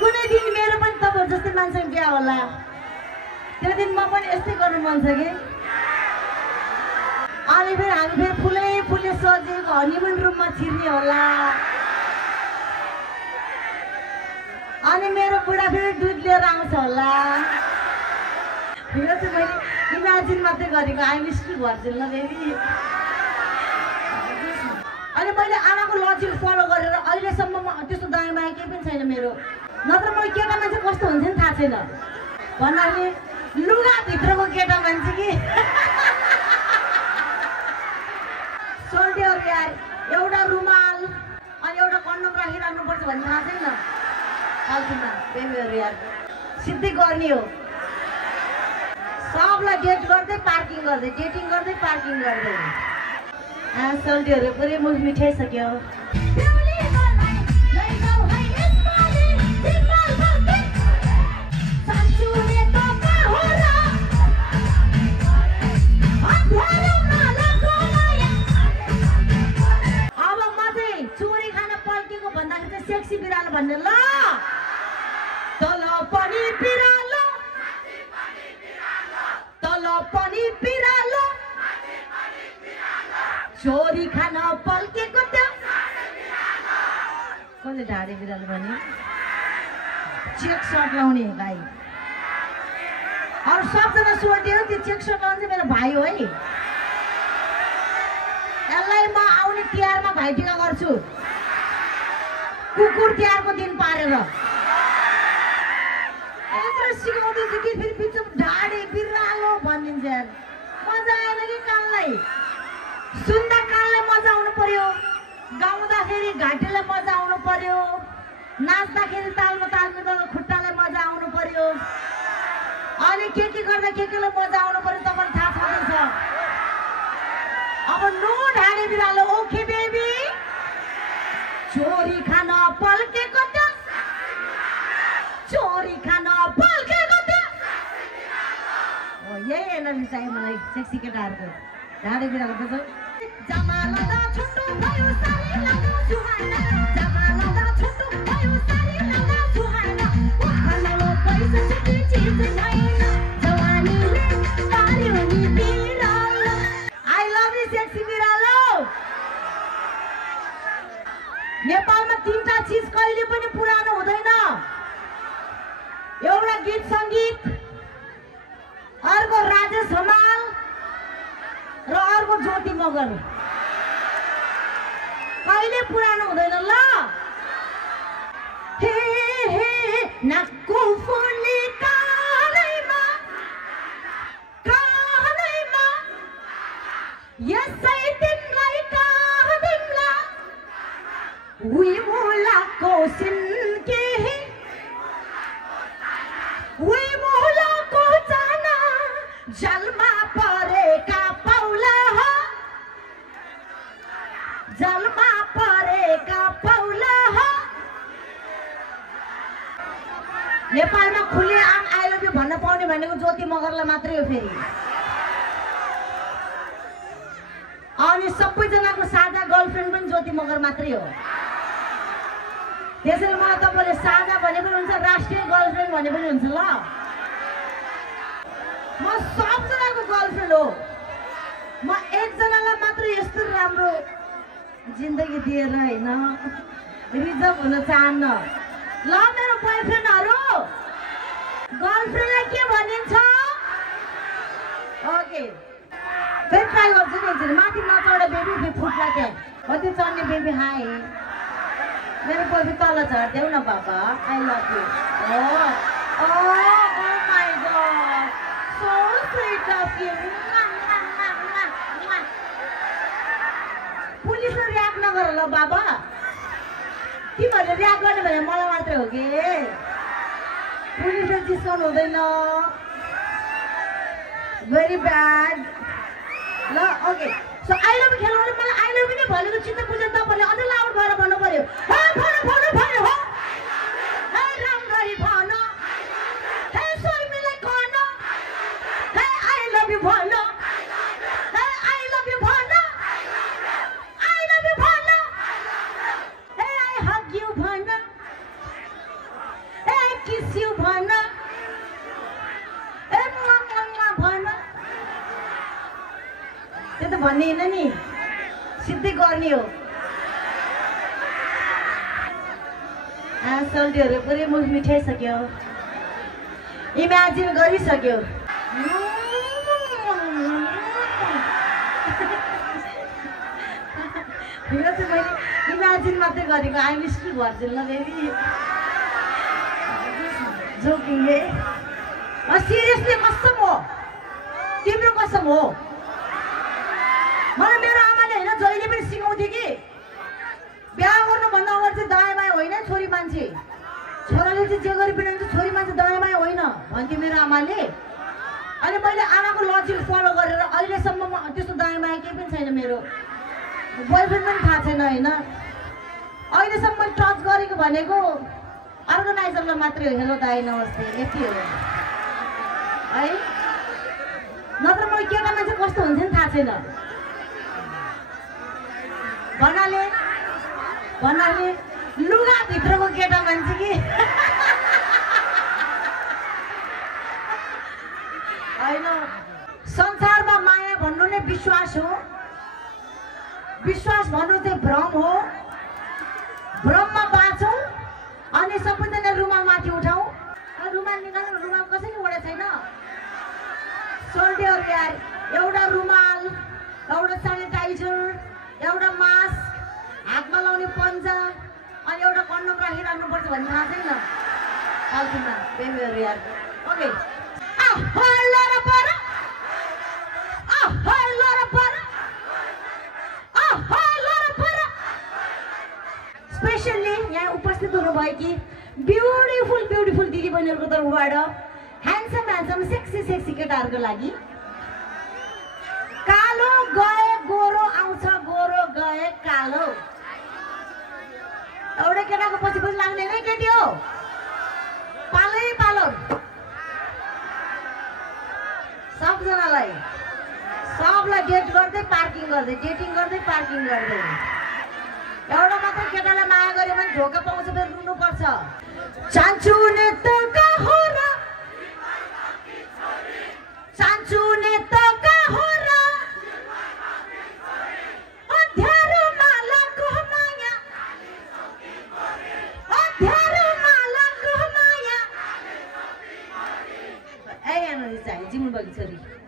कुनै दिन मेरो पनि तपाईहरु जस्तै मान्छे बिहा होला त्यो दिन म पनि यस्तै गर्नु मन छ कि अनि फेरि हामी फेरि फुलै सजेको हनीमुन रुममा छिर्ने होला अनि मेरो बुढा फेरि दुध लिएर आउँछ होला यो चाहिँ मैले इमेजिन मात्रै गरेको आइम स्टिल भर्जिन ल बेबी अनि मैले आमाको लजिक फलो गरेर अहिलेसम्म म त्यस्तो दायाँ बायाँ केही पनि छैन मेरो नत्र म केटा मान्छे कस्तो हुन्छ नि थाहा छैन भन्नाले लुगाभित्रको केटा मान्छे कि सोल्टियर यार एउटा रुमाल अनि एउटा कन्डम राखिराख्नुपर्छ भन्ने थाहा छैन फाल्तुमा बेबीहरू यार सिधै गर्ने हो सबलाई डेट गर्दै पार्किङ गर्दै डेटिङ गर्दै पार्किङ गर्दै सोल्टीहरू पुरै मुख मिठाइसक्यो अब म चाहिँ चोरी खान पल्टेको भन्दाखेरि चाहिँ सेक्सी बिरालो भन्ने ल तल पनि बिरालो तल पनि बिरालो चोरी खान पल्केको त्यो कसले ढाडे बिरालो भने चेक सर्ट लाउने भाइ अरू सबजना सोल्टियो त्यो चेक सर्ट लाउने चाहिँ मेरो भाइ हो है यसलाई म आउने तिहारमा भाइटिका गर्छु कुकुर तिहारको दिन पारेर सिकाउँदैछु कि फेरि बिचमा ढाडे बिरालो भनिदिन्छ यार मजा आएन कि कानलाई सुन्दा कानलाई मजा आउनु पर्यो गाउँदाखेरि घाँटीलाई मजा आउनु पर्यो नाच्दाखेरि तालमा खुट्टालाई मजा आउनु पर्यो अनि के गर्दा केलाई मजा आउनु पर्यो तपाईँलाई थाहा छँदैछ अब नो ढाडे बिरालो ओके बेबी चोरी खान पल्केको त चोरी खान पल्केको त यही एनर्जी चाहियो मलाई सेक्सी केटाहरूको ढाडे बिरालो बुझ्छौ जमालदा छुट्टो भयो सारी लामो सुहाना जमालदा छुट्टो भयो सारी लामो सुहाना खानाको पैसा छुट्टी चीज छैन जवानीले पार्यो नि बिरालो आई लभ यु सेक्सी बिरालो नेपालमा तीनटा चीज कहिले पनि पुरानो हुँदैन एउटा गीत संगीत अर्को राजेश हमाल र अर्को ज्योति मगर कहिले पुरानो हुँदैन ल हे हे नाकको फुली कानैमा यसै तिमलाई काँदिम्ला उही मुलाको सिन्के उही मुलाको जाना जलमा परेका पौला जलमा परेका पौला नेपालमा खुले आम आई लभ यु भन्न पाउने भनेको ज्योति मगरलाई मात्रै हो फेरि अनि सबैजनाको साझा गर्लफ्रेन्ड पनि ज्योति मगर मात्रै हो त्यसैले मलाई तपाईँले साझा भने पनि हुन्छ राष्ट्रिय गर्लफ्रेन्ड भने पनि हुन्छ ल म सबजनाको गर्लफ्रेन्ड हो म एकजनालाई मात्र यस्तो राम्रो जिन्दगी दिएर हैन रिजर्भ हुन चाहन्न ल मेरो बोयफ्रेन्डहरु गर्लफ्रेन्डलाई के भनिन्छ ओके फेरि ट्राई गर्छु नि एकचोटि माथि नचढे बेबी फेरि फुट्ला के हो त्यो चढ्ने बेबी हाई मेरो बोयफ्रेन्ड तल झर्देऊ न बाबा I love you oh my god so sweet of you पुलिसले रियाक्ट नगर ल बाबा तिमीहरूले रियाक्ट गर्ने भने मलाई मात्रै हो कि पुलिसले जिस्काउनु हुँदैन भेरी ब्याड ल okay so I love you खेलाउनु मलाई आई लभ यु नै भनेको चित्त बुझ्नु तपाईँले अझ लाउड भएर भन्नु पर्यो हो हो हे राम्ररी भन हे शर्मिलाई कन हे आई लभ यु भन हे आई लभ यु भन आई लभ यु भन हे आई हग यु भन हे किस यु भन ए भन त्यो त भन्ने होइन नि सिधै गर्ने हो सोल्टीहरू पुरै मुख मिठाइसक्यो इमेजिन गरिसक्यो यो चाहिँ मैले इमेजिन मात्रै गरेको आइम स्टिल भर्जिन ल बेबी जोकिङ है सिरियसली कसम हो तिम्रो कसम हो मलाई मेरो आमाले होइन जहिले पनि सिकाउँथ्यो कि बिहा गर्नुभन्दा अगाडि चाहिँ दायाँ बायाँ होइन छोरी मान्छे छोराले चाहिँ जे गरे पनि छोरी मान्छे दायाँ बायाँ होइन भन्थ्यो मेरो आमाले अनि मैले आमाको लजिक फलो गरेर अहिलेसम्म त्यस्तो दायाँ बायाँ केही पनि छैन मेरो बोयफ्रेन्ड पनि थाहा छैन होइन अहिलेसम्म मैले टच गरेको भनेको अर्गनाइजरलाई मात्रै हो हेलो दाइ नमस्ते यति हो है नत्र म केटा मान्छे कस्तो हुन्छ नि थाहा छैन भन्नाले लुगाभित्रको केटा मान्छे कि होइन संसारमा माया भन्नु नै विश्वास हो विश्वास भन्नु चाहिँ भ्रम हो भ्रममा बाँचौँ अनि सबैजना रुमाल माथि उठाउँ रुमाल निकाल्नु रुमाल कसैले ओढेको छैन सोल्टीहरू यार एउटा रुमाल एउटा सेनिटाइजर एउटा मास्क हातमा लाउने पन्जा अनि एउटा कन्डोम राखिराख्नुपर्छ भन्ने थाहा छैन फाल्तुमा बेबीहरू यार ओके स्पेसली यहाँ उपस्थित हुनुभएकी ब्युटिफुल ब्युटिफुल दिदीबहिनीहरूको तर्फबाट ह्यान्डसम सेक्सी केटाहरूको लागि कालो गए गोरो आउँछ गोरो गए कालो एउटा केटाको पछि लाग्ने नै केटी हो पालो सबजनालाई सबलाई डेटिङ गर्दै पार्किङ गर्दै एउटा मात्र केटालाई माया गर्यो भने धोका पाउँछ फेरि रुनुपर्छ चान्चु नेतका हो र अध्यारो मालाको माया ए यहाँ जिम्नु बगी छोरी